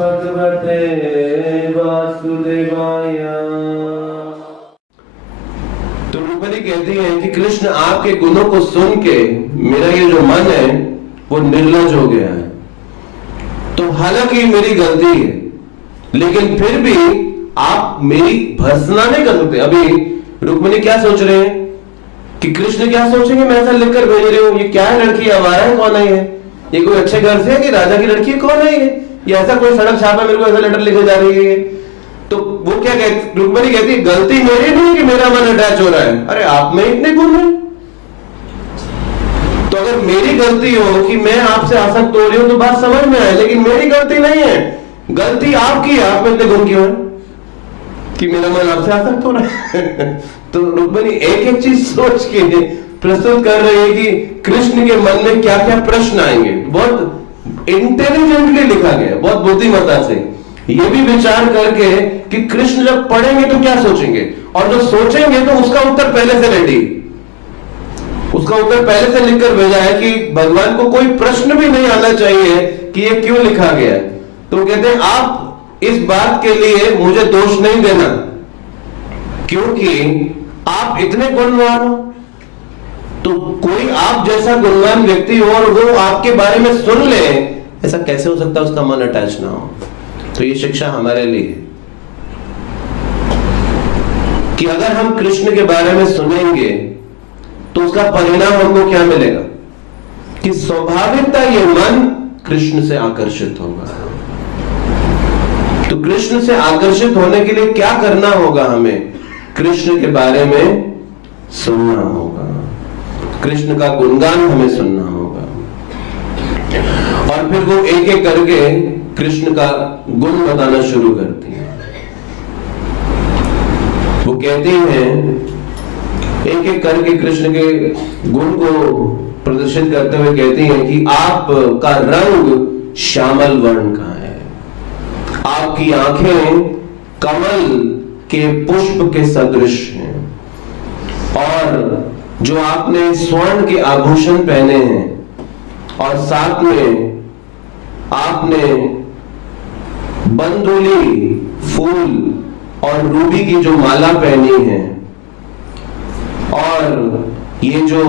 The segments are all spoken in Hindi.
भगवते वासुदेवाय। तो रुक्मिणी कहती है कि कृष्ण आपके गुणों को सुन के मेरा ये जो मन है वो निर्लज हो गया है। तो हालांकि मेरी गलती है, लेकिन फिर भी आप मेरी भर्त्सना नहीं कर सकते। अभी रुक्मिणी क्या सोच रहे हैं कि कृष्ण क्या सोचेंगे, मैं ऐसा लिखकर भेज रही हूँ, ये क्या है, लड़की आवारा है, कौन है ये कोई अच्छे घर से है कि राजा की लड़की है, कौन है ये ऐसा कोई सड़क छापा मेरे को ऐसा लेटर लिखे जा रही है। तो वो क्या कहती, रुक्मिणी कहती है गलती मेरी नहीं कि मेरा मन अटैच हो रहा है, अरे आप में इतने गुण हैं। तो अगर मेरी गलती हो कि मैं आपसे आसक्त हो रही हूं तो बात समझ में आए, लेकिन मेरी गलती नहीं है, गलती आपकी है। आप में इतने गुण क्यों है कि मेरा मन आपसे आसक्त हो रहा है। तो रुक्मिणी एक एक चीज सोच के प्रस्तुत कर रही है कि कृष्ण के मन में क्या क्या प्रश्न आएंगे। बहुत इंटेलिजेंटली लिखा गया, बहुत बुद्धिमत्ता से ये भी विचार करके कि कृष्ण जब पढ़ेंगे तो क्या सोचेंगे, और जो सोचेंगे तो उसका उत्तर पहले से रेडी, उसका उत्तर पहले से लिखकर भेजा है कि भगवान को कोई प्रश्न भी नहीं आना चाहिए कि ये क्यों लिखा गया है। तो कहते हैं आप इस बात के लिए मुझे दोष नहीं देना, क्योंकि आप इतने गुणवान हो। तो कोई आप जैसा गुणवान व्यक्ति हो और वो आपके बारे में सुन ले, ऐसा कैसे हो सकता है उसका मन अटैच ना हो। तो ये शिक्षा हमारे लिए कि अगर हम कृष्ण के बारे में सुनेंगे तो उसका परिणाम हमको क्या मिलेगा कि स्वाभाविकता ये मन कृष्ण से आकर्षित होगा। तो कृष्ण से आकर्षित होने के लिए क्या करना होगा, हमें कृष्ण के बारे में सुनना होगा, कृष्ण का गुणगान हमें सुनना होगा, और फिर वो एक एक करके कृष्ण का गुण बताना शुरू करती है। वो कहती हैं एक एक करके कृष्ण के गुण को प्रदर्शित करते हुए कहती हैं कि आपका रंग श्यामल वर्ण का है, आपकी आंखें कमल के पुष्प के सदृश हैं, और जो आपने स्वर्ण के आभूषण पहने हैं, और साथ में आपने बंदुली फूल और रूबी की जो माला पहनी है, और ये जो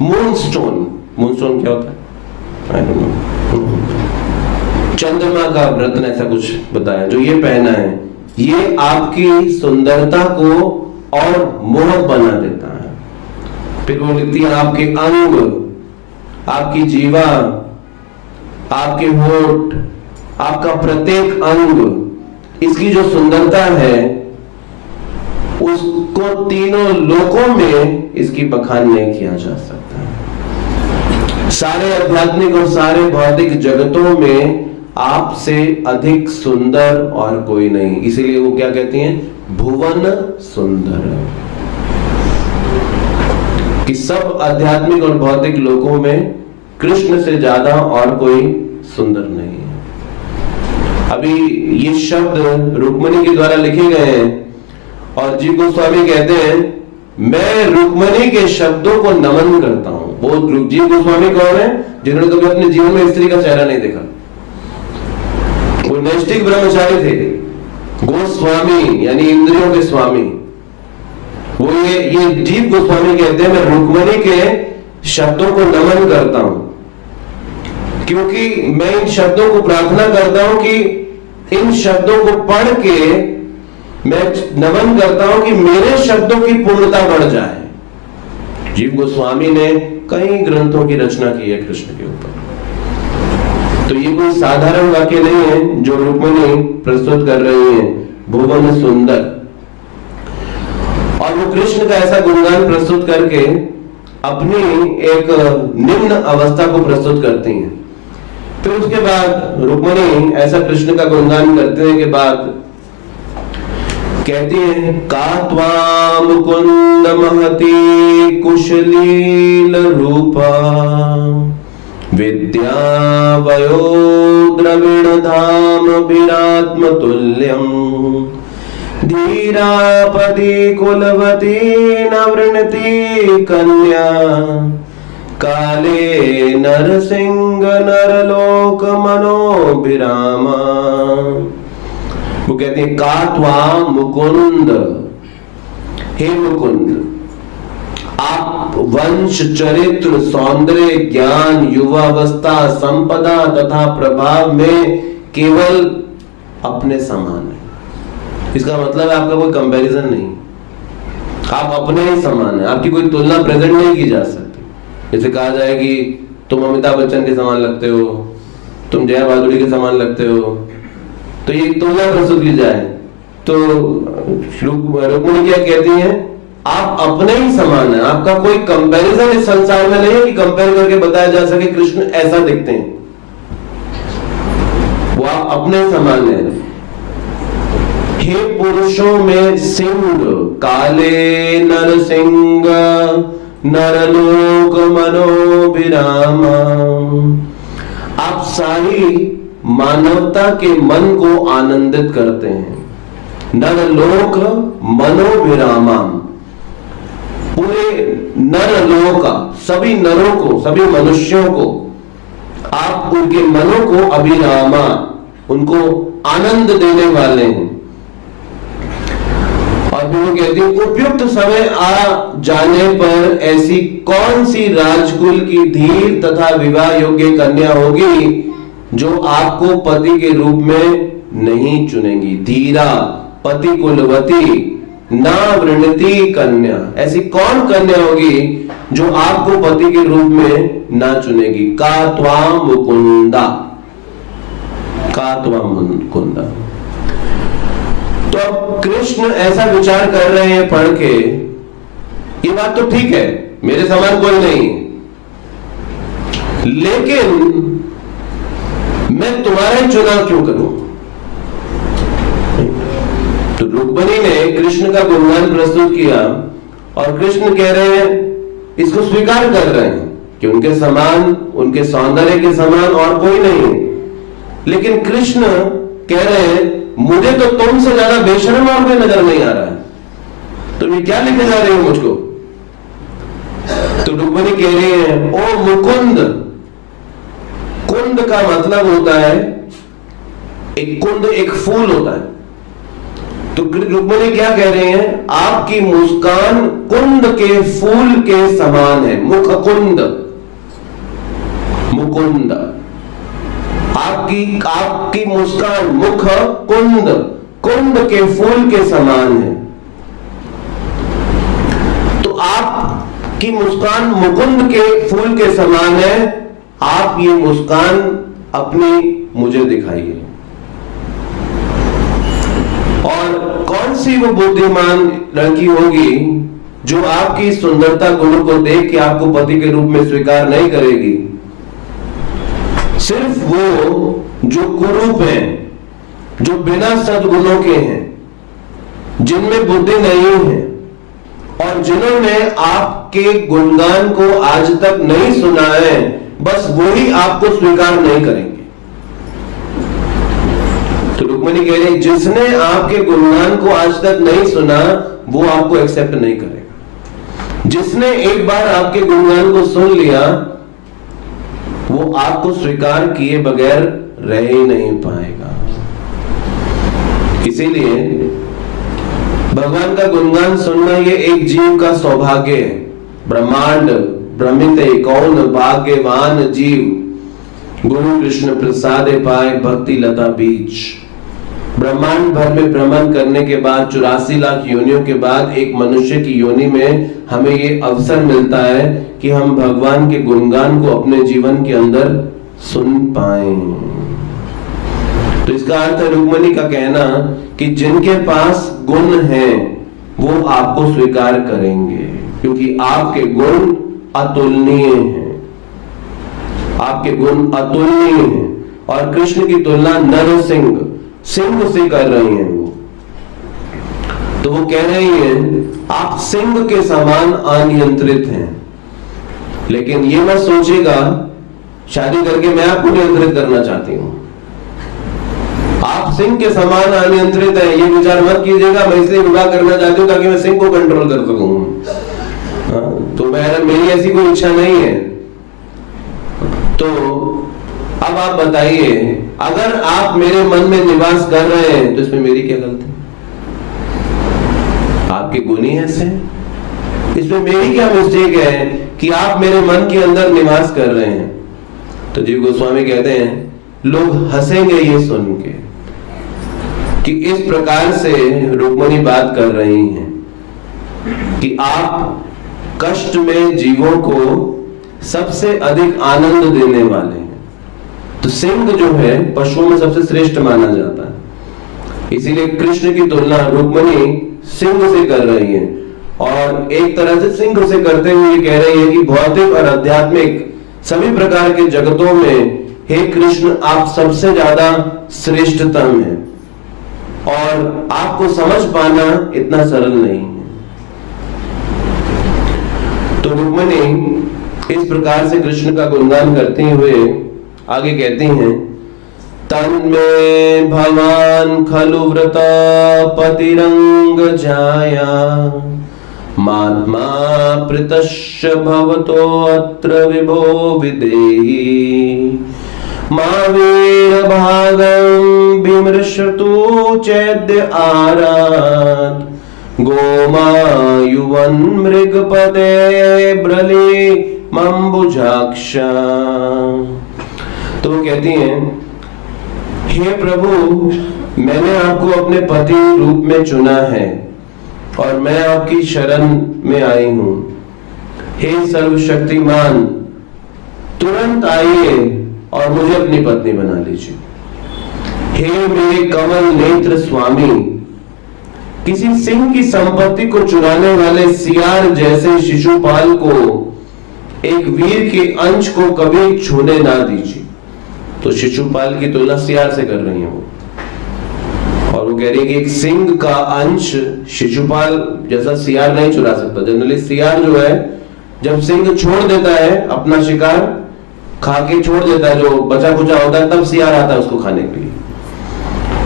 मूनस्टोन क्या होता है, चंद्रमा का रत्न ऐसा कुछ बताया, जो ये पहना है, ये आपकी सुंदरता को और मोहक बना देता है। फिर वो लिखती है आपके अंग, आपकी जीवा, आपके होठ, आपका प्रत्येक अंग, इसकी जो सुंदरता है उसको तीनों लोकों में इसकी बखान नहीं किया जा सकता। सारे आध्यात्मिक और सारे भौतिक जगतों में आपसे अधिक सुंदर और कोई नहीं, इसीलिए वो क्या कहती हैं, भुवन सुंदर, कि सब आध्यात्मिक और भौतिक लोकों में कृष्ण से ज्यादा और कोई सुंदर नहीं है। अभी ये शब्द रुक्मिणी के द्वारा लिखे गए हैं, और जीव गोस्वामी कहते हैं मैं रुक्मिणी के शब्दों को नमन करता हूं। वो जीव गोस्वामी कौन है, जिन्होंने कभी अपने जीवन में स्त्री का चेहरा नहीं देखा, वो नैष्ठिक ब्रह्मचारी थे, गोस्वामी यानी इंद्रियों के स्वामी। वो ये जीव गोस्वामी कहते हैं मैं रुक्मिणी के शब्दों को नमन करता हूं, क्योंकि मैं इन शब्दों को प्रार्थना करता हूं कि इन शब्दों को पढ़ के मैं नमन करता हूं कि मेरे शब्दों की पूर्णता बढ़ जाए। जीव गोस्वामी ने कई ग्रंथों की रचना की है कृष्ण के ऊपर, तो ये कोई साधारण वाक्य नहीं है जो रुक्मिणी प्रस्तुत कर रही है, भुवन सुंदर। और वो कृष्ण का ऐसा गुणगान प्रस्तुत करके अपनी एक निम्न अवस्था को प्रस्तुत करती हैं। फिर उसके बाद रुक्मिणी ऐसा कृष्ण का गुणगान करते हैं के बाद कहती है का त्वाम मुकुंद महती कुशलील रूपा विद्या वयो द्रविण धाम विरात्म तुल्यम धीरापति कुलवती न वृणति कन्या काले नरसिंह नरलोक मनोभिरामा। वो कहते हैं का त्वां मुकुंद, हे मुकुंद, आप वंश, चरित्र, सौंदर्य, ज्ञान, युवावस्था, संपदा तथा प्रभाव में केवल अपने समान है। इसका मतलब है आपका कोई कंपैरिजन नहीं, आप अपने ही समान है, आपकी कोई तुलना प्रेजेंट नहीं की जा सकती। जैसे कहा जाए कि तुम अमिताभ बच्चन के समान लगते हो, तुम जया भादुड़ी के समान लगते हो, तो ये तुलना प्रस्तुत की जाए तो रुक्मिणी क्या कहती हैं, आप अपने ही समान है, आपका कोई कंपैरिजन इस संसार में नहीं है कि कंपेयर करके बताया जा सके कृष्ण ऐसा दिखते हैं। वो आप अपने समान है। हे पुरुषों में सिंह, काले नरसिंह नरलोक मनोभिरामा, आप सारी मानवता के मन को आनंदित करते हैं। नरलोक मनोभिरामा, पूरे नरलोक, सभी नरों को, सभी मनुष्यों को आप उनके मनों को अभिरामा, उनको आनंद देने वाले हैं। और वो कहती है उपयुक्त समय आ जाने पर ऐसी कौन सी राजकुल की धीर तथा विवाह योग्य कन्या होगी जो आपको पति के रूप में नहीं चुनेगी। धीरा पति कुलवती ना वृणति कन्या, ऐसी कौन कन्या होगी जो आपको पति के रूप में ना चुनेगी। का त्वां मुकुंदा, का त्वां मुकुंदा। तो अब कृष्ण ऐसा विचार कर रहे हैं पढ़ के, ये बात तो ठीक है, मेरे समान कोई नहीं, लेकिन मैं तुम्हारा ही चुनाव क्यों करूं। तो रुक्मिणी ने कृष्ण का गुणगान प्रस्तुत किया और कृष्ण कह रहे हैं, इसको स्वीकार कर रहे हैं कि उनके समान, उनके सौंदर्य के समान और कोई नहीं है। लेकिन कृष्ण कह रहे हैं मुझे तो तुमसे ज्यादा बेशर्म और कोई नजर नहीं आ रहा है, तुम ये क्या लिखने जा रहे हो मुझको। तो रुक्मिणी कह रही है ओ मुकुंद, कुंद का मतलब होता है, एक कुंद एक फूल होता है। तो रुक्मिणी क्या कह रहे हैं, आपकी मुस्कान कुंद के फूल के समान है। मुख कुंद, मुकुंद, आपकी मुस्कान मुख कुंद, कुंद के फूल के समान है। तो आपकी मुस्कान मुकुंद के फूल के समान है, आप ये मुस्कान अपनी मुझे दिखाइए। और कौन सी वो बुद्धिमान लड़की होगी जो आपकी सुंदरता गुणों को देख के आपको पति के रूप में स्वीकार नहीं करेगी। सिर्फ वो जो कुरूप हैं, जो बिना सद्गुणों के हैं, जिनमें बुद्धि नहीं है और जिन्होंने आपके गुणगान को आज तक नहीं सुना है, बस वही आपको स्वीकार नहीं करेंगे। तो रुक्मिणी कह रही जिसने आपके गुणगान को आज तक नहीं सुना वो आपको एक्सेप्ट नहीं करेगा। जिसने एक बार आपके गुणगान को सुन लिया वो आपको स्वीकार किए बगैर रह ही नहीं पाएगा। इसीलिए भगवान का गुणगान सुनना ये एक जीव का सौभाग्य है। ब्रह्मांड भ्रमित कौन भाग्यवान जीव, गुरु कृष्ण प्रसाद पाए भक्ति लता बीच। ब्रह्मांड भर में भ्रमण करने के बाद 84 लाख योनियों के बाद एक मनुष्य की योनि में हमें ये अवसर मिलता है कि हम भगवान के गुणगान को अपने जीवन के अंदर सुन पाएं। तो इसका अर्थ है रुक्मिणी का कहना कि जिनके पास गुण हैं वो आपको स्वीकार करेंगे, क्योंकि आपके गुण अतुलनीय हैं, आपके गुण अतुलनीय हैं। और कृष्ण की तुलना नरसिंह, सिंह से कर रही हैं वो। तो वो कह रही हैं आप सिंह के समान अनियंत्रित हैं। लेकिन ये मत सोचिएगा शादी करके मैं आपको नियंत्रित करना चाहती हूं। आप सिंह के समान अनियंत्रित हैं, ये विचार मत कीजिएगा मैं इसलिए विवाह करना चाहती हूँ ताकि मैं सिंह को कंट्रोल कर सकूं। तो मेरी ऐसी कोई इच्छा नहीं है। तो अब आप बताइए, अगर आप मेरे मन में निवास कर रहे हैं तो इसमें मेरी क्या गलती? आपके गुण ही ऐसे हैं, इसमें मेरी क्या मिस्टेक है कि आप मेरे मन के अंदर निवास कर रहे हैं? तो जीव गोस्वामी कहते हैं, लोग हंसेंगे ये सुन के कि इस प्रकार से रुक्मिणी बात कर रही हैं कि आप कष्ट में जीवों को सबसे अधिक आनंद देने वाले हैं। तो सिंह जो है पशुओं में सबसे श्रेष्ठ माना जाता है, इसीलिए कृष्ण की तुलना रुक्मिणी सिंह से कर रही है, और एक तरह से सिंह से करते हुए ये कह रही है कि भौतिक और आध्यात्मिक सभी प्रकार के जगतों में हे कृष्ण, आप सबसे ज्यादा श्रेष्ठतम हैं और आपको समझ पाना इतना सरल नहीं है। तो रुक्मिणी इस प्रकार से कृष्ण का गुणगान करते हुए आगे कहती हैं, तन्मे भवान खलु व्रता पतिरंग जाया महात्मा प्रीतश्च भवतो अत्र विभो विदेहि महावीर भागं विमृशतु चैद्य आराध गोमायुवन मृगपते ब्रले मंबुजाक्षा। तो वो कहती हैं, हे प्रभु, मैंने आपको अपने पति रूप में चुना है और मैं आपकी शरण में आई हूं। हे सर्वशक्तिमान, तुरंत आइए और मुझे अपनी पत्नी बना लीजिए। हे मेरे कमल नेत्र स्वामी, किसी सिंह की संपत्ति को चुराने वाले सियार जैसे शिशुपाल को, एक वीर के अंश को कभी छूने ना दीजिए। तो शिशुपाल की तुलना सियार से कर रही है वो, और वो कह रही है कि एक सिंह का अंश शिशुपाल जैसा सियार नहीं चुरा सकता। जनरली सियार जो है, जब सिंह छोड़ देता है अपना शिकार, खा के छोड़ देता है, जो बचा कुचा होता है, तब सियार आता है उसको खाने के लिए।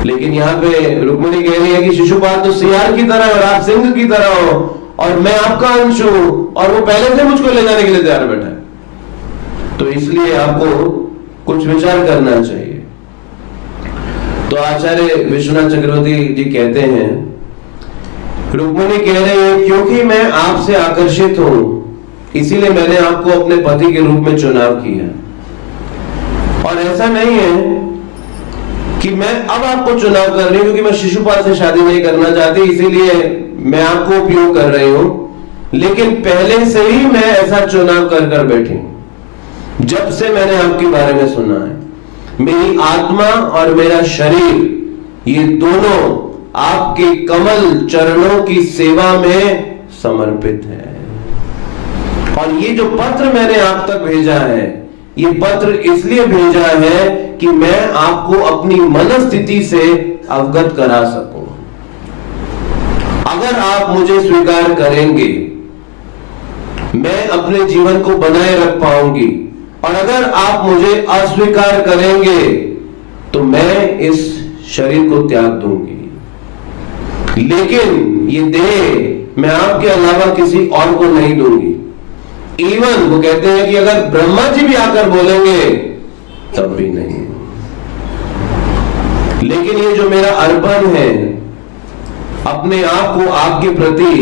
लेकिन यहाँ पे रुक्मिणी कह रही है कि शिशुपाल तो सियार की तरह और आप सिंह की तरह हो, और मैं आपका अंश हूं, और वो पहले से मुझको ले जाने के लिए तैयार बैठा है। तो इसलिए आपको कुछ विचार करना चाहिए। तो आचार्य विश्वनाथ चक्रवर्ती जी कहते हैं, रुक्मिणी कह रही है, क्योंकि मैं आपसे आकर्षित हूं, इसीलिए मैंने आपको अपने पति के रूप में चुनाव किया। और ऐसा नहीं है कि मैं अब आपको चुनाव कर रही हूं क्योंकि मैं शिशुपाल से शादी नहीं करना चाहती, इसीलिए मैं आपको उपयोग कर रही हूं, लेकिन पहले से ही मैं ऐसा चुनाव कर कर बैठी हूं। जब से मैंने आपके बारे में सुना है, मेरी आत्मा और मेरा शरीर ये दोनों आपके कमल चरणों की सेवा में समर्पित है। और ये जो पत्र मैंने आप तक भेजा है, ये पत्र इसलिए भेजा है कि मैं आपको अपनी मनस्थिति से अवगत करा सकूं। अगर आप मुझे स्वीकार करेंगे, मैं अपने जीवन को बनाए रख पाऊंगी, और अगर आप मुझे अस्वीकार करेंगे तो मैं इस शरीर को त्याग दूंगी। लेकिन ये देह मैं आपके अलावा किसी और को नहीं दूंगी। इवन वो कहते हैं कि अगर ब्रह्मा जी भी आकर बोलेंगे तब भी नहीं। लेकिन ये जो मेरा अर्पण है अपने आप को आपके प्रति,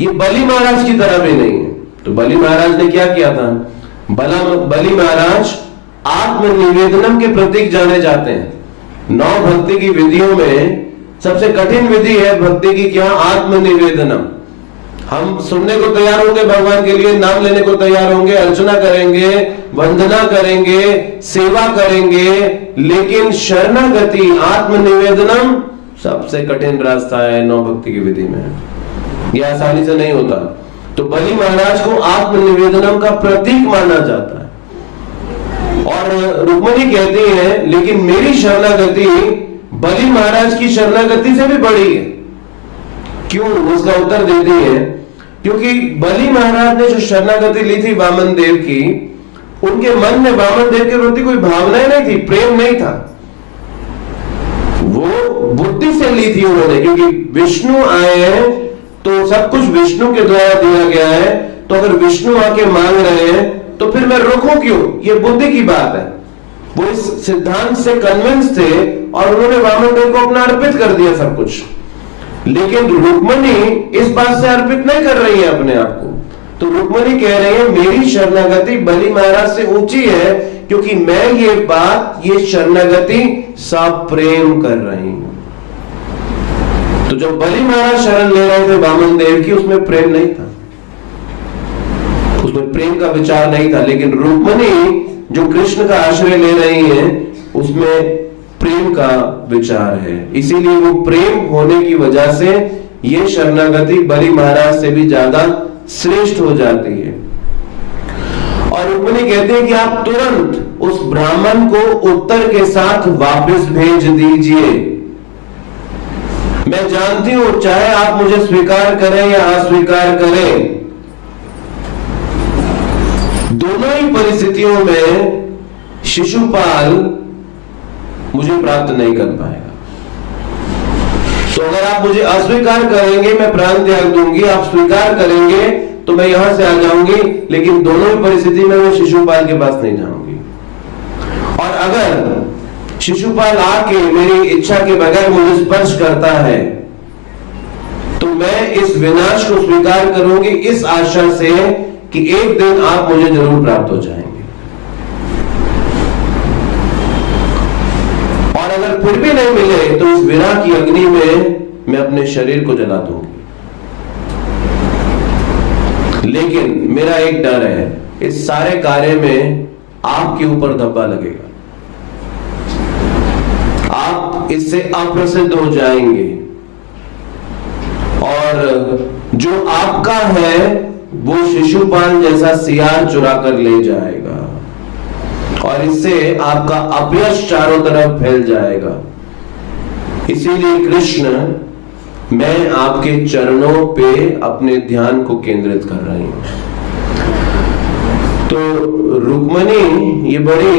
ये बलि महाराज की तरह भी नहीं है। तो बलि महाराज ने क्या किया था? बलि महाराज आत्मनिवेदनम के प्रतीक जाने जाते हैं। 9 भक्ति की विधियों में सबसे कठिन विधि है भक्ति की क्या? आत्मनिवेदनम। हम सुनने को तैयार होंगे, भगवान के लिए नाम लेने को तैयार होंगे, अर्चना करेंगे, वंदना करेंगे, सेवा करेंगे, लेकिन शरणागति आत्मनिवेदनम सबसे कठिन रास्ता है 9 भक्ति की विधि में। यह आसानी से नहीं होता। तो बलि महाराज को आत्मनिवेदनम का प्रतीक माना जाता है। और रुक्मिणी कहती है, लेकिन मेरी शरणागति बलि महाराज की शरणागति से भी बड़ी है। क्यों? उसका उत्तर देती है, क्योंकि बलि महाराज ने जो शरणागति ली थी वामन देव की, उनके मन में वामन देव के प्रति कोई भावनाएं नहीं थी, प्रेम नहीं था। वो बुद्धि से ली थी उन्होंने, क्योंकि विष्णु आए हैं तो सब कुछ विष्णु के द्वारा दिया गया है। तो अगर विष्णु आके मांग रहे हैं तो फिर मैं रोकूं क्यों? ये बुद्धि की बात है। वो इस सिद्धांत से कन्विंस थे और उन्होंने वामन देव को अपना अर्पित कर दिया सब कुछ। लेकिन रुक्मिणी इस बात से अर्पित नहीं कर रही है अपने आप को। तो रुक्मिणी कह रही है मेरी शरणागति बलि महाराज से ऊंची है, क्योंकि मैं ये शरणागति सब प्रेम कर रही हूं। तो जब बलि महाराज शरण ले रहे थे वामन देव की, उसमें प्रेम नहीं था, उसमें प्रेम का विचार नहीं था। लेकिन रुक्मिणी जो कृष्ण का आश्रय ले रही है, उसमें प्रेम का विचार है। इसीलिए वो प्रेम होने की वजह से ये शरणागति बलि महाराज से भी ज्यादा श्रेष्ठ हो जाती है। और रुक्मिणी कहते हैं कि आप तुरंत उस ब्राह्मण को उत्तर के साथ वापस भेज दीजिए। मैं जानती हूं चाहे आप मुझे स्वीकार करें या अस्वीकार करें, दोनों ही परिस्थितियों में शिशुपाल मुझे प्राप्त नहीं कर पाएगा। तो अगर आप मुझे अस्वीकार करेंगे मैं प्राण त्याग दूंगी, आप स्वीकार करेंगे तो मैं यहां से आ जाऊंगी, लेकिन दोनों ही परिस्थिति में मैं शिशुपाल के पास नहीं जाऊंगी। और अगर शिशुपाल आके मेरी इच्छा के बगैर मुझे स्पर्श करता है तो मैं इस विनाश को स्वीकार करूंगी, इस आशा से कि एक दिन आप मुझे जरूर प्राप्त हो जाएंगे। और अगर फिर भी नहीं मिले तो इस विरह की अग्नि में मैं अपने शरीर को जला दूंगी। लेकिन मेरा एक डर है, इस सारे कार्य में आपके ऊपर धब्बा लगेगा, आप इससे अप्रसिद्ध हो जाएंगे और जो आपका है वो शिशुपाल जैसा सियार चुरा कर ले जाएगा और इससे आपका अपयश चारों तरफ फैल जाएगा। इसीलिए कृष्ण, मैं आपके चरणों पे अपने ध्यान को केंद्रित कर रही हूं। तो रुक्मिणी ये बड़ी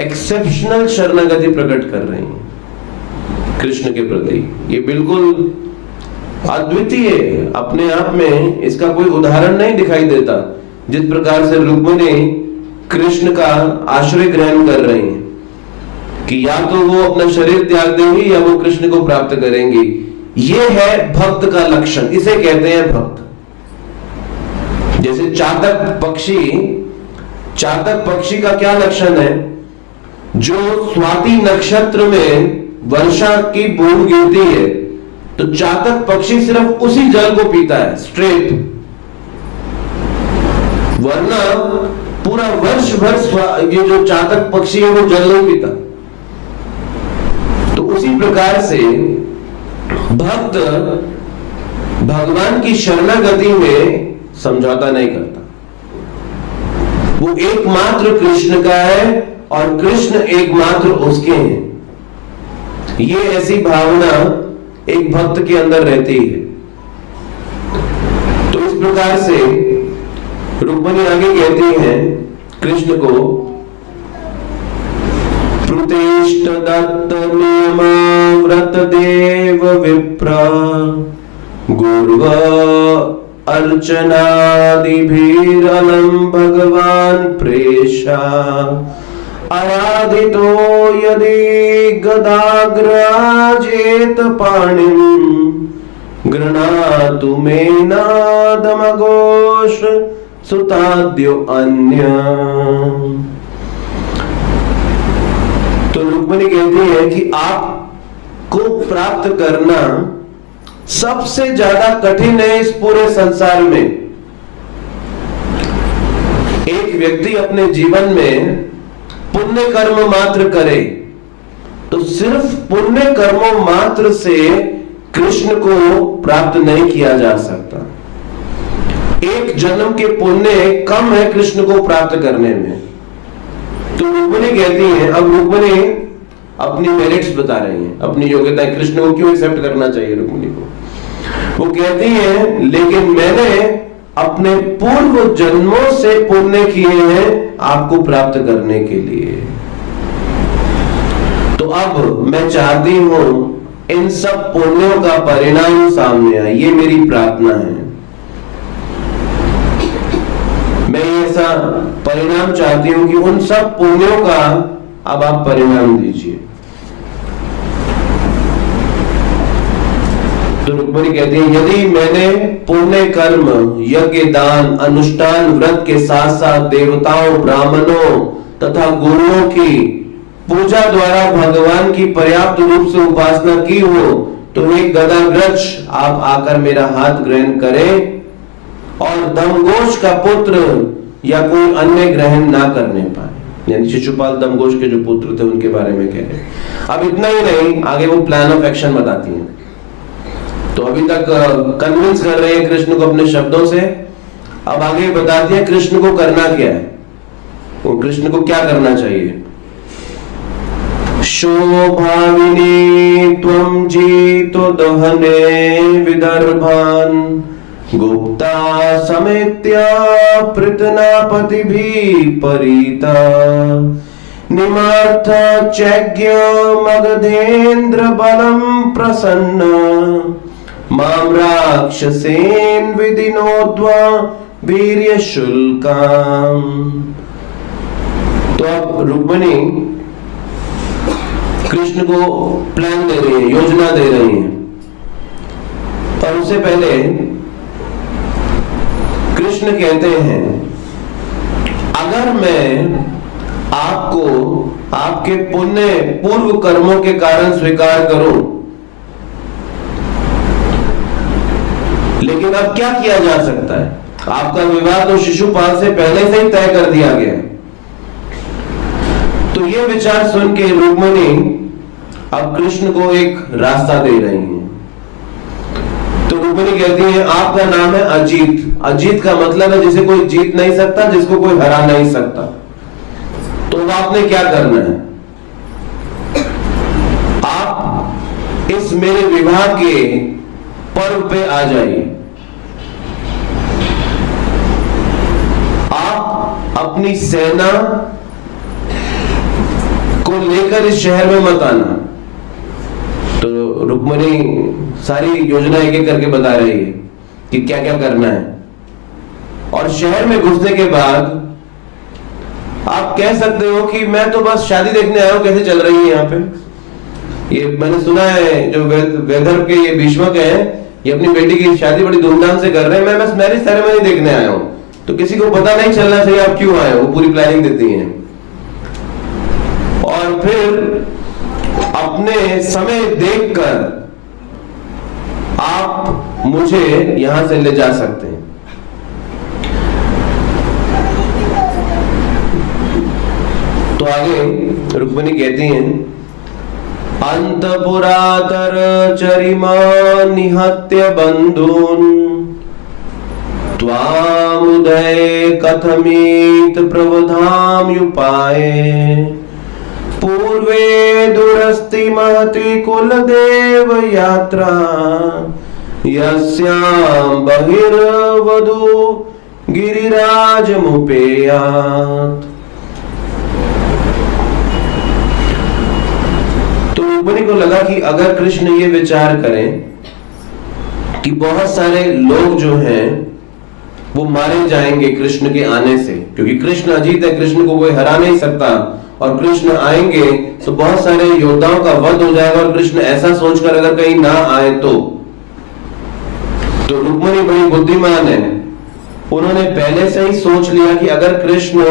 एक्सेप्शनल शरणागति प्रकट कर रही हैं कृष्ण के प्रति। ये बिल्कुल अद्वितीय है अपने आप में, इसका कोई उदाहरण नहीं दिखाई देता। जिस प्रकार से रुक्मिणी कृष्ण का आश्रय ग्रहण कर रही हैं कि या तो वो अपना शरीर त्याग देंगी या वो कृष्ण को प्राप्त करेंगी। ये है भक्त का लक्षण, इसे कहते हैं भक्त। जैसे चातक पक्षी का क्या लक्षण है? जो स्वाति नक्षत्र में वर्षा की बूंद गिरती है तो चातक पक्षी सिर्फ उसी जल को पीता है स्ट्रेट, वरना पूरा वर्ष भर ये जो चातक पक्षी है वो जल नहीं पीता। तो उसी प्रकार से भक्त भगवान की शरणागति में समझौता नहीं करता। वो एकमात्र कृष्ण का है और कृष्ण एकमात्र उसके हैं। ये ऐसी भावना एक भक्त के अंदर रहती है। तो इस प्रकार से रुक्मिणी आगे कहती हैं कृष्ण को, प्रुतेष्ट दत्त नियम व्रत देव विप्र गुर्व अर्चनादिभिरलं भगवान प्रेषा आराधितो यदि गदाग्राजेत पाणिं गृणातु मे नादमघोष सुताद्यो अन्य। तो रुक्मिणी कहती है कि आपको प्राप्त करना सबसे ज्यादा कठिन है इस पूरे संसार में। एक व्यक्ति अपने जीवन में पुण्य कर्म मात्र करे तो सिर्फ पुण्य कर्मों मात्र से कृष्ण को प्राप्त नहीं किया जा सकता। एक जन्म के पुण्य कम है कृष्ण को प्राप्त करने में। तो रुक्मिणी कहती है, अब रुक्मिणी अपनी मेरिट्स बता रही है, अपनी योग्यता, कृष्ण को क्यों एक्सेप्ट करना चाहिए रुक्मिणी को। वो कहती है लेकिन मैंने अपने पूर्व जन्मों से पुण्य किए हैं आपको प्राप्त करने के लिए। तो अब मैं चाहती हूं इन सब पुण्यों का परिणाम सामने आए, ये मेरी प्रार्थना है। मैं ऐसा परिणाम चाहती हूं कि उन सब पुण्यों का अब आप परिणाम दीजिए। तो रुक्मिणी कहती है, यदि मैंने पुण्य कर्म, यज्ञ, दान, अनुष्ठान, व्रत के साथ साथ देवताओं, ब्राह्मणों तथा गुरुओं की पूजा द्वारा भगवान की पर्याप्त रूप से उपासना की हो, तो एक गदाग्रज आप आकर मेरा हाथ ग्रहण करें और दमघोष का पुत्र या कोई अन्य ग्रहण ना करने पाए। यानी शिशुपाल दमघोष के जो पुत्र थे उनके बारे में कह रहे। अब इतना ही नहीं, आगे वो प्लान ऑफ एक्शन बताती हैं। तो अभी तक कन्विंस कर रहे हैं कृष्ण को अपने शब्दों से, अब आगे बताती है कृष्ण को करना क्या है, वो कृष्ण को क्या करना चाहिए। शोभाविनी त्वं जीतो दहने विदर्भान गुप्ता समेत्य पृतनापतिभिः परीता निमार्थ चैज्ञ मगधेन्द्र बलम प्रसन्न माम राक्षसेन विदिनोद्वा वीर्य शुल्काम। तो अब रुक्मिणी कृष्ण को प्लान दे रही है, योजना दे रही है। पर उससे पहले कृष्ण कहते हैं, अगर मैं आपको आपके पुण्य पूर्व कर्मों के कारण स्वीकार करूं, लेकिन अब क्या किया जा सकता है? आपका विवाह तो शिशुपाल से पहले से ही तय कर दिया गया। तो ये विचार सुन के रुक्मिणी अब कृष्ण को एक रास्ता दे रही हैं। तो रुक्मिणी कहती है, आपका नाम है अजीत। अजीत का मतलब है जिसे कोई जीत नहीं सकता, जिसको कोई हरा नहीं सकता। तो आपने क्या करना है, आप इस मेरे विवाह के पर्व पे आ जाइए। आप अपनी सेना को लेकर इस शहर में मत आना। तो रुक्मिणी सारी योजना एक एक करके बता रही है कि क्या क्या करना है। और शहर में घुसने के बाद आप कह सकते हो कि मैं तो बस शादी देखने आया हूं, कैसे चल रही है यहाँ पे। ये मैंने सुना है जो वैदर्भ के ये भीष्मक हैं, ये अपनी बेटी की शादी बड़ी धूमधाम से कर रहे हैं, मैं बस मैरिज सेरेमनी देखने आया हूं। तो किसी को पता नहीं चलना चाहिए आप क्यों आए हो, वो पूरी प्लानिंग देती हैं। और फिर अपने समय देखकर आप मुझे यहां से ले जा सकते हैं। तो आगे रुक्मिणी कहती हैं, अंतपुरातर चरिमा निहत्य बंधून त्वामुदय कथमित प्रवधाम युपाये पूर्वे दुरस्ति महति कुलदेव यात्रा यस्यां बहिर्वधू गिरिराज मुपेयात। तो रुक्मिणी को लगा कि अगर कृष्ण ये विचार करें कि बहुत सारे लोग जो हैं वो मारे जाएंगे कृष्ण के आने से, क्योंकि कृष्ण अजीत है, कृष्ण को कोई हरा नहीं सकता, और कृष्ण आएंगे तो बहुत सारे योद्धाओं का वध हो जाएगा, और कृष्ण ऐसा सोचकर अगर कहीं ना आए तो रुक्मिणी बड़ी बुद्धिमान है। उन्होंने पहले से ही सोच लिया कि अगर कृष्ण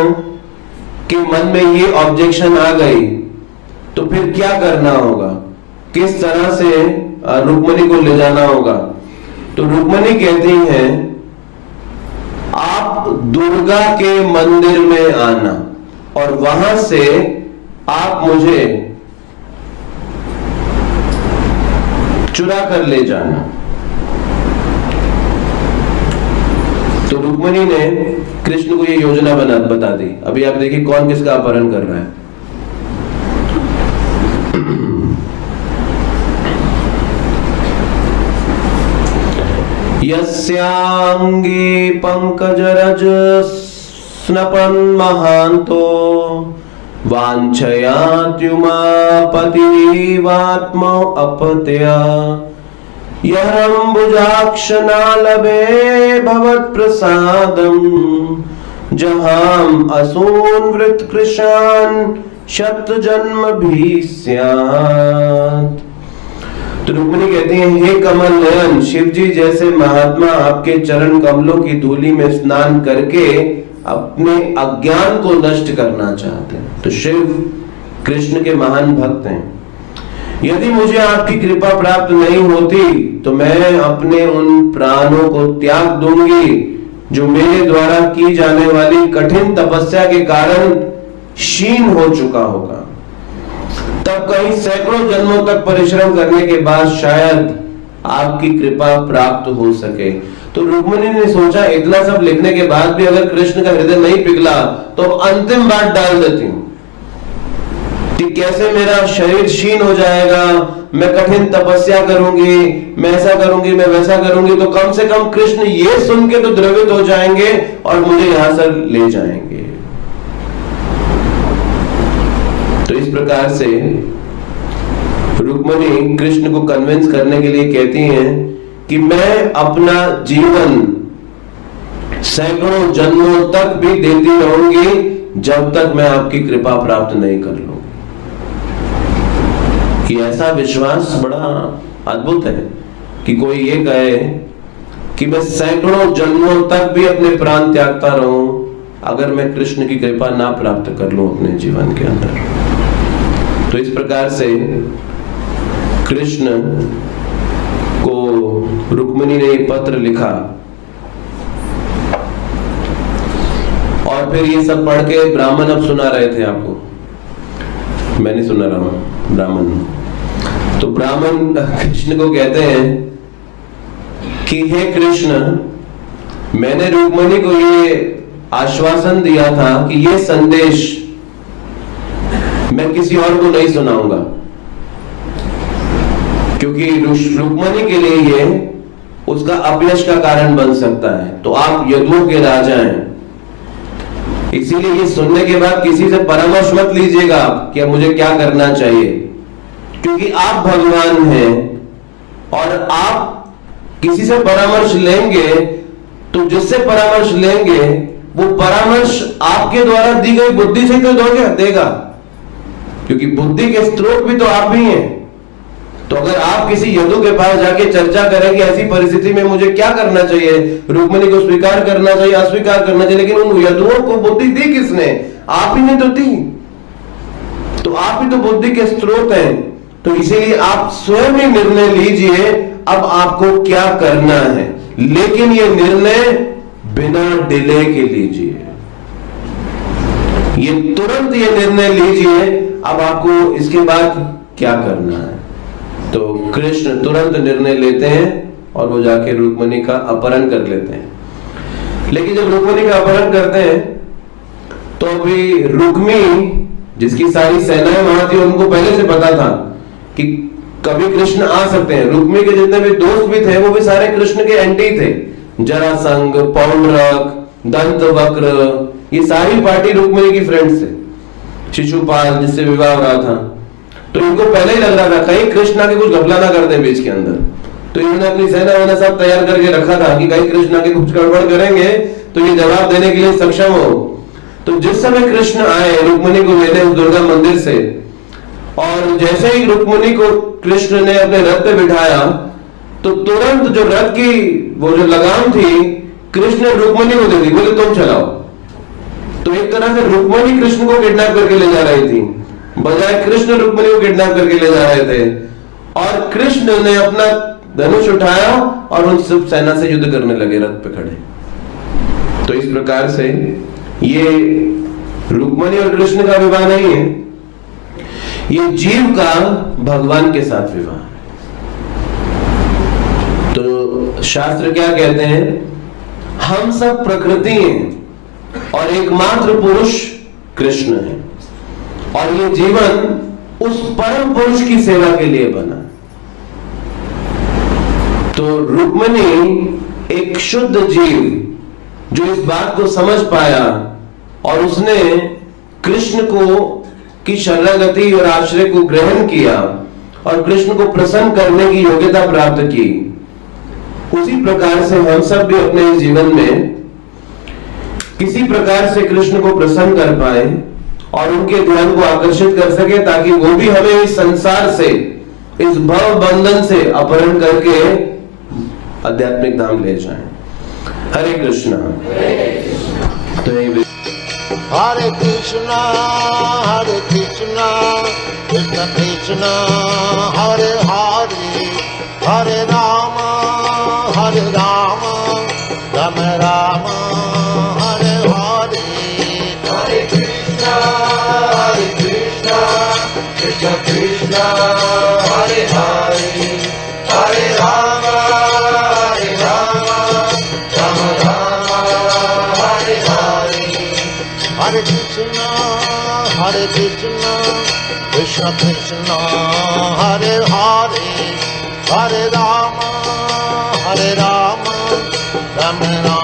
के मन में ये ऑब्जेक्शन आ गई तो फिर क्या करना होगा, किस तरह से रुक्मिणी को ले जाना होगा। तो रुक्मिणी कहती हैं, आप दुर्गा के मंदिर में आना और वहां से आप मुझे चुरा कर ले जाना। तो रुक्मिणी ने कृष्ण को ये योजना बता दी। अभी आप देखिए कौन किसका अपहरण कर रहा है। यस्यांगे पंकजरज स्नपन महांतो वाञ्छयात्युमापतिवात्म अपत्या यरम्बुजाक्ष नालभे भवत्प्रसादं जहां असून वृत कृशान शत जन्म भी स्यात्। तो रुक्मिणी कहती है, हे कमल नयन, शिव जी जैसे महात्मा आपके चरण कमलों की धूलि में स्नान करके अपने अज्ञान को नष्ट करना चाहते हैं। तो शिव कृष्ण के महान भक्त हैं। यदि मुझे आपकी कृपा प्राप्त नहीं होती तो मैं अपने उन प्राणों को त्याग दूंगी जो मेरे द्वारा की जाने वाली कठिन तपस्या के कारण क्षीण हो चुका होगा। तब कहीं सैकड़ों जन्मों तक परिश्रम करने के बाद शायद आपकी कृपा प्राप्त हो सके। तो रुक्मिणी ने सोचा, इतना सब लिखने के बाद भी अगर कृष्ण का हृदय नहीं पिघला तो अंतिम बात डाल देती हूं कि कैसे मेरा शरीर क्षीण हो जाएगा, मैं कठिन तपस्या करूंगी, मैं ऐसा करूंगी, मैं वैसा करूंगी, तो कम से कम कृष्ण ये सुन के तो द्रवित हो जाएंगे और मुझे यहां से ले जाएंगे। तो इस प्रकार से रुक्मिणी कृष्ण को कन्विंस करने के लिए कहती हैं कि मैं अपना जीवन सैकड़ों जन्मों तक भी देती रहूंगी जब तक मैं आपकी कृपा प्राप्त नहीं कर लूंगी। ऐसा विश्वास बड़ा अद्भुत है कि कोई ये कहे कि मैं सैकड़ों जन्मों तक भी अपने प्राण त्यागता रहूं अगर मैं कृष्ण की कृपा ना प्राप्त कर लूं अपने जीवन के अंदर। तो इस प्रकार से कृष्ण को रुक्मिणी ने एक पत्र लिखा और फिर ये सब पढ़ के ब्राह्मण अब सुना रहे थे आपको, मैं नहीं सुना रहा हूं, ब्राह्मण। तो ब्राह्मण कृष्ण को कहते हैं कि हे कृष्ण, मैंने रुक्मिणी को ये आश्वासन दिया था कि ये संदेश मैं किसी और को नहीं सुनाऊंगा, क्योंकि रुक्मिणी के लिए ये उसका अपयश का कारण बन सकता है। तो आप यदुओं के राजा हैं, इसीलिए ये सुनने के बाद किसी से परामर्श मत लीजिएगा कि अब मुझे क्या करना चाहिए, क्योंकि आप भगवान हैं और आप किसी से परामर्श लेंगे तो जिससे परामर्श लेंगे वो परामर्श आपके द्वारा दी गई बुद्धि से तो देगा, क्योंकि बुद्धि के स्रोत भी तो आप ही हैं। तो अगर आप किसी यदु के पास जाके चर्चा करें कि ऐसी परिस्थिति में मुझे क्या करना चाहिए, रुक्मिणी को स्वीकार करना चाहिए, अस्वीकार करना चाहिए, लेकिन उन यदुओं को बुद्धि दी किसने? आप ही ने तो दी। तो आप ही तो बुद्धि के स्रोत हैं। तो इसीलिए आप स्वयं ही निर्णय लीजिए अब आपको क्या करना है, लेकिन ये निर्णय बिना डिले के लीजिए, ये तुरंत ये निर्णय लीजिए अब आपको इसके बाद क्या करना है। तो कृष्ण तुरंत निर्णय लेते हैं और वो जाके रुक्मिणी का अपहरण कर लेते हैं। लेकिन जब रुक्मिणी का अपहरण करते हैं तो अभी रुक्मी, जिसकी सारी सेनाएं वहां थी, उनको पहले से पता था कि कभी कृष्ण आ सकते हैं। रुक्मी के जितने भी दोस्त भी थे वो भी सारे कृष्ण के एंटी थे। जरासंग, पौंड्रक, दंतवक्र, ये सारी पार्टी रुक्मिणी की फ्रेंड्स थे। शिशुपाल जिससे विवाह हो रहा था, तो इनको पहले ही लग रहा था कहीं कृष्ण आके कुछ घपला ना कर दे बीच के अंदर। तो इन्होंने अपनी सेना वाना सब तैयार करके रखा था कि कहीं कृष्ण आके कुछ गड़बड़ करेंगे तो ये जवाब देने के लिए सक्षम हो। तो जिस समय कृष्ण आए रुक्मिणी को लेने उस दुर्गा मंदिर से, और जैसे ही रुक्मिणी को कृष्ण ने अपने रथ पे बिठाया तो तुरंत जो रथ की वो जो लगाम थी कृष्ण ने रुक्मिणी को दे दी, बोले तुम चलाओ। तो एक तरह से रुक्मिणी कृष्ण को किडनैप करके ले जा रही थी, बजाय कृष्ण रुक्मिणी को किडनैप करके ले जा रहे थे। और कृष्ण ने अपना धनुष उठाया और उन सब सेना से युद्ध करने लगे रथ पे खड़े। तो इस प्रकार से ये रुक्मिणी और कृष्ण का विवाह नहीं है, ये जीव का भगवान के साथ विवाह है। तो शास्त्र क्या कहते हैं? हम सब प्रकृति हैं और एकमात्र पुरुष कृष्ण है, और ये जीवन उस परम पुरुष की सेवा के लिए बना। तो रुक्मिणी एक शुद्ध जीव जो इस बात को समझ पाया और उसने कृष्ण को की शरणागति और आश्रय को ग्रहण किया और कृष्ण को प्रसन्न करने की योग्यता प्राप्त की, उसी प्रकार से हम सब भी अपने जीवन में किसी प्रकार से कृष्ण को प्रसन्न कर पाए और उनके ध्यान को आकर्षित कर सके, ताकि वो भी हमें इस संसार से, इस भव बंधन से अपहरण करके आध्यात्मिक धाम ले जाएं। हरे कृष्णा। तो हरे कृष्णा कृष्ण कृष्ण हरे हरे, हरे राम राम राम हरे हरे। हरे कृष्णा कृष्ण कृष्ण हरे हरे, हरे राम राम राम हरे हरे। हरे कृष्ण कृष्ण कृष्ण हरे हरे, हरे राम राम राम